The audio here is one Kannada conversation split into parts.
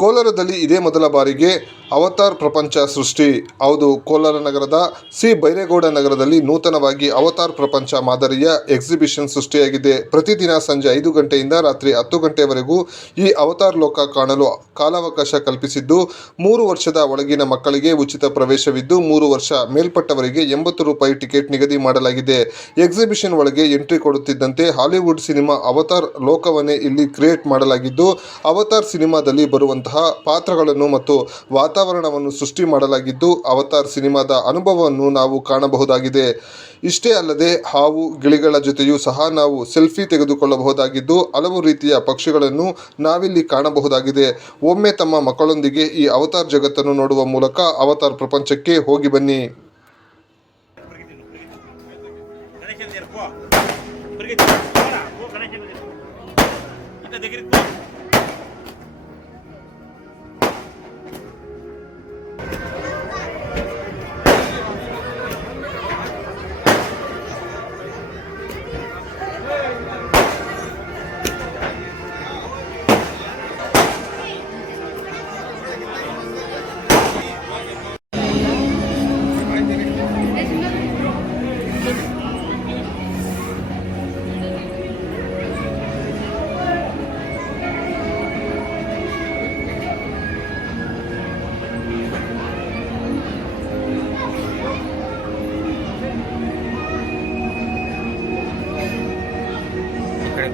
ಕೋಲಾರದಲ್ಲಿ ಇದೇ ಮೊದಲ ಬಾರಿಗೆ ಅವತಾರ್ ಪ್ರಪಂಚ ಸೃಷ್ಟಿ. ಹೌದು, ಕೋಲಾರ ನಗರದ ಸಿ ಬೈರೇಗೌಡ ನಗರದಲ್ಲಿ ನೂತನವಾಗಿ ಅವತಾರ್ ಪ್ರಪಂಚ ಮಾದರಿಯ ಎಕ್ಸಿಬಿಷನ್ ಸೃಷ್ಟಿಯಾಗಿದೆ. ಪ್ರತಿದಿನ ಸಂಜೆ 5 ಗಂಟೆಯಿಂದ ರಾತ್ರಿ 10 ಗಂಟೆವರೆಗೂ ಈ ಅವತಾರ್ ಲೋಕ ಕಾಣಲು ಕಾಲಾವಕಾಶ ಕಲ್ಪಿಸಿದ್ದು, 3 ವರ್ಷದ ಒಳಗಿನ ಮಕ್ಕಳಿಗೆ ಉಚಿತ ಪ್ರವೇಶವಿದ್ದು, 3 ವರ್ಷ ಮೇಲ್ಪಟ್ಟವರಿಗೆ 80 ರೂಪಾಯಿ ಟಿಕೆಟ್ ನಿಗದಿ ಮಾಡಲಾಗಿದೆ. ಎಕ್ಸಿಬಿಷನ್ ಒಳಗೆ ಎಂಟ್ರಿ ಕೊಡುತ್ತಿದ್ದಂತೆ ಹಾಲಿವುಡ್ ಸಿನಿಮಾ ಅವತಾರ್ ಲೋಕವನ್ನೇ ಇಲ್ಲಿ ಕ್ರಿಯೇಟ್ ಮಾಡಲಾಗಿದ್ದು, ಅವತಾರ್ ಸಿನಿಮಾದಲ್ಲಿ ಬರುವಂತಹ ಪಾತ್ರಗಳನ್ನು ಮತ್ತು ವಾತಾವರಣವನ್ನು ಸೃಷ್ಟಿ ಮಾಡಲಾಗಿದ್ದು, ಅವತಾರ್ ಸಿನಿಮಾದ ಅನುಭವವನ್ನು ನಾವು ಕಾಣಬಹುದಾಗಿದೆ. ಇಷ್ಟೇ ಅಲ್ಲದೆ ಹಾವು ಗಿಳಿಗಳ ಜೊತೆಯೂ ಸಹ ನಾವು ಸೆಲ್ಫಿ ತೆಗೆದುಕೊಳ್ಳಬಹುದಾಗಿದ್ದು, ಹಲವು ರೀತಿಯ ಪಕ್ಷಿಗಳನ್ನು ನಾವಿಲ್ಲಿ ಕಾಣಬಹುದಾಗಿದೆ. ಒಮ್ಮೆ ತಮ್ಮ ಮಕ್ಕಳೊಂದಿಗೆ ಈ ಅವತಾರ್ ಜಗತ್ತನ್ನು ನೋಡುವ ಮೂಲಕ ಅವತಾರ್ ಪ್ರಪಂಚಕ್ಕೆ ಹೋಗಿ ಬನ್ನಿ.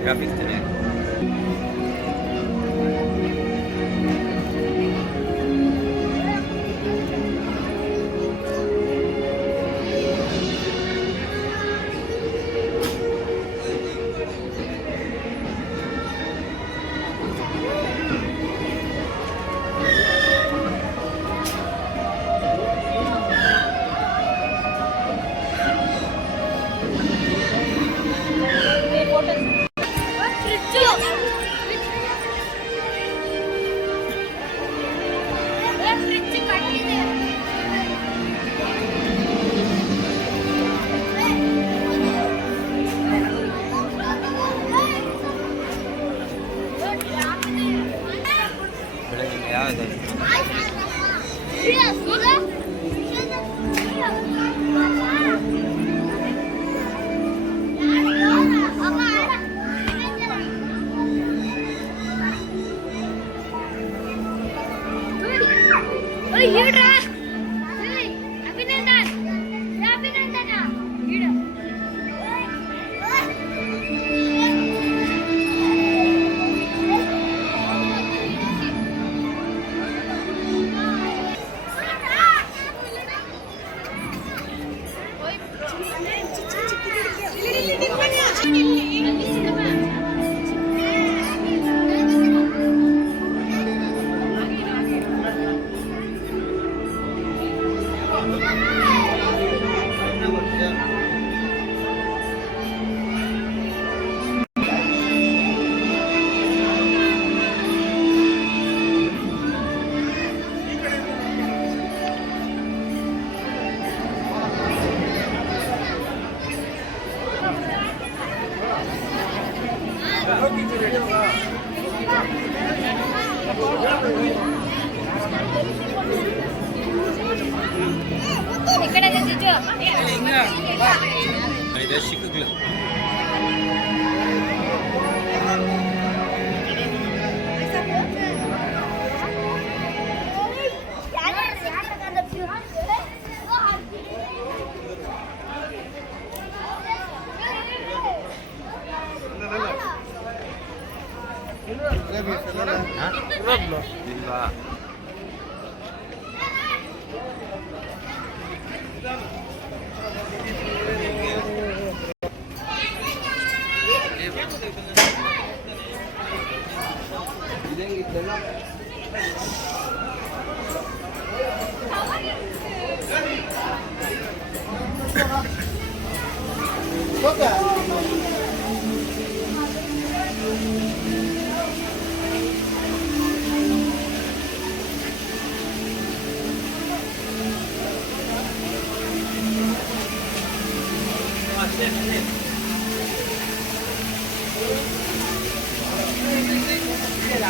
graphics today.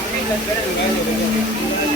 Gracias.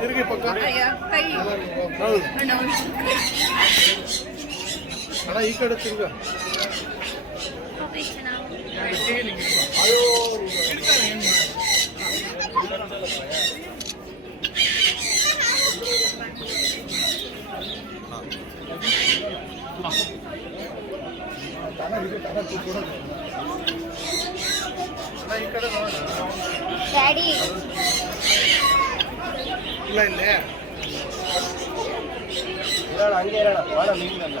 ತಿರುಗಿ ಪಕ್ಕ ಕೈ ಹೌದು ಅಣ್ಣ ಈ ಕಡೆ ತಿರುಗ ಈ ಕಡೆ ಡ್ಯಾಡಿ ಇಲ್ಲ ಇಲ್ಲೇ ಹಂಗೆ ಇರೋಣ ಭಾಳ ಮೀನಲ್ಲ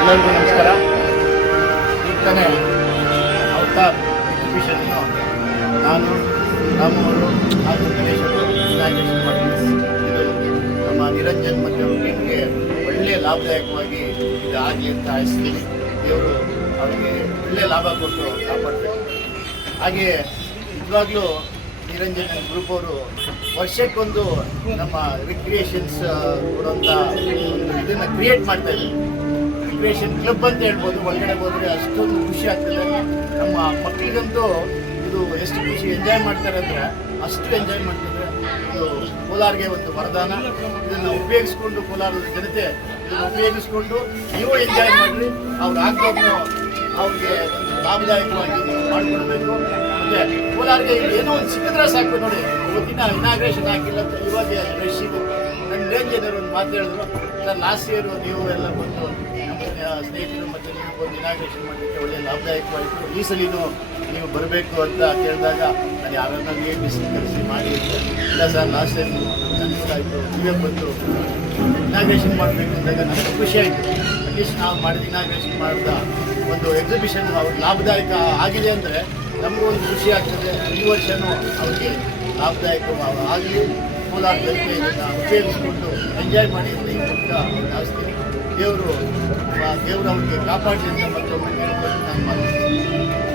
ಎಲ್ಲರಿಗೂ ನಮಸ್ಕಾರ. ಈಗ ತಾನೇ ಅವತಾರ್ ಎಕ್ಸಿಬಿಷನ್ನು ನಾನು ರಾಮವರು ಹಾಗೂ ಗಣೇಶ್ ಅವರು ಇನಾಗ್ರೇಷನ್ ಮಾಡಿದ್ವಿ. ಇದು ನಮ್ಮ ನಿರಂಜನ್ ಮತ್ತು ಅವ್ರ ಟೀಮ್ಗೆ ಒಳ್ಳೆಯ ಲಾಭದಾಯಕವಾಗಿ ಇದು ಆಗಲಿ ಅಂತ ಆಶಿಸ್ತೀನಿ. ದೇವರು ಅವರಿಗೆ ಒಳ್ಳೆಯ ಲಾಭ ಕೊಟ್ಟು ಕಾಪಾಡಬೇಕು. ಹಾಗೆಯೇ ನಿಜವಾಗ್ಲೂ ನಿರಂಜನ್ ಗ್ರೂಪ್ ಅವರು ವರ್ಷಕ್ಕೊಂದು ನಮ್ಮ ರಿಕ್ರಿಯೇಷನ್ಸ್ ಕೊಡುವಂಥ ಒಂದು ಇದನ್ನು ಕ್ರಿಯೇಟ್ ಮಾಡ್ತಾ ಇದ್ದೀವಿ. ರಿಕ್ರಿಯೇಷನ್ ಕ್ಲಬ್ ಅಂತ ಹೇಳ್ಬೋದು. ಒಳಗಡೆ ಹೋದರೆ ಅಷ್ಟೊಂದು ಖುಷಿ ಆಗ್ತದೆ. ನಮ್ಮ ಮಕ್ಕಳಿಗಂತೂ ಇದು ಎಷ್ಟು ಖುಷಿ ಎಂಜಾಯ್ ಮಾಡ್ತಾರೆ ಅಂದರೆ ಅಷ್ಟು ಎಂಜಾಯ್ ಮಾಡ್ತಿದ್ರೆ ಇದು ಕೋಲಾರ್ಗೆ ಒಂದು ವರದಾನ. ಇದನ್ನು ಉಪಯೋಗಿಸ್ಕೊಂಡು ಕೋಲಾರದ ಜನತೆ ಇದನ್ನು ಉಪಯೋಗಿಸ್ಕೊಂಡು ನೀವು ಎಂಜಾಯ್ ಮಾಡಿರಿ. ಅವ್ರು ಆಗ್ದವ್ರನ್ನು ಅವ್ರಿಗೆ ಒಂದು ಲಾಭದಾಯಕವಾಗಿ ಮಾಡಿಕೊಡ್ಬೇಕು. ಮತ್ತು ಕೋಲಾರ್ಗೆ ಏನೋ ಒಂದು ಸಿಕ್ಕಿದ್ರೆ ಸಾಕು. ನೋಡಿ ಇವತ್ತಿನ ಇನಾಗ್ರೇಷನ್ ಆಗಿಲ್ಲ ಅಂತ ಇವಾಗ ರಶ್ ಇದು. ನನ್ನ ನಿರಂಜನರು ಒಂದು ಮಾತು ಹೇಳಿದ್ರು, ಇಲ್ಲ ಲಾಸ್ಟ್ ಇಯರು ನೀವು ಎಲ್ಲ ಬಂದು ನಮ್ಮ ಸ್ನೇಹಿತರು ಮತ್ತು ನೀವು ಬಂದು ಇನಾಗ್ರೇಷನ್ ಮಾಡಲಿಕ್ಕೆ ಒಳ್ಳೆಯ ಲಾಭದಾಯಕವಾಯಿತು. ಈ ಸಲಿನೂ ನೀವು ಬರಬೇಕು ಅಂತ ಕೇಳಿದಾಗ ನಾನು ಯಾರನ್ನಾಗೆ ಬಿಸಿಲು ಕರೆಸಿ ಮಾಡಿ ಇಲ್ಲ ಸರ್ ಲಾಸ್ಟ್ ಟೈಮ್ ಅನುಕೂಲ ಆಯಿತು, ನೀವೇ ಬಂದು ಇನಾಗ್ರೇಷನ್ ಮಾಡಬೇಕು ಅಂದಾಗ ನನಗೆ ಖುಷಿ ಆಯಿತು. ಅಟ್ಲೀಸ್ಟ್ ನಾವು ಮಾಡಿದ ಇನಾಗ್ರೇಷನ್ ಮಾಡಿದ ಒಂದು ಎಕ್ಸಿಬಿಷನ್ ಅವ್ರಿಗೆ ಲಾಭದಾಯಕ ಆಗಿದೆ ಅಂದರೆ ನಮಗೂ ಒಂದು ಖುಷಿ ಆಗ್ತದೆ. ಈ ವರ್ಷವೂ ಅವ್ರಿಗೆ ಲಾಭದಾಯಕ ಆಗಲಿ. ಕೋಲಾರ ಜನತೆ ಇದನ್ನು ಉಪಯೋಗಿಸ್ಕೊಂಡು ಎಂಜಾಯ್ ಮಾಡಿ ಅಂತ ಈ ಮೂಲಕ ಜಾಸ್ತಿ ದೇವರು ಅವ್ರಿಗೆ ಕಾಪಾಡಲಿ ಅಂತ ಮತ್ತೊಮ್ಮೆ ನಾನು ಮಾಡ್ತೀನಿ.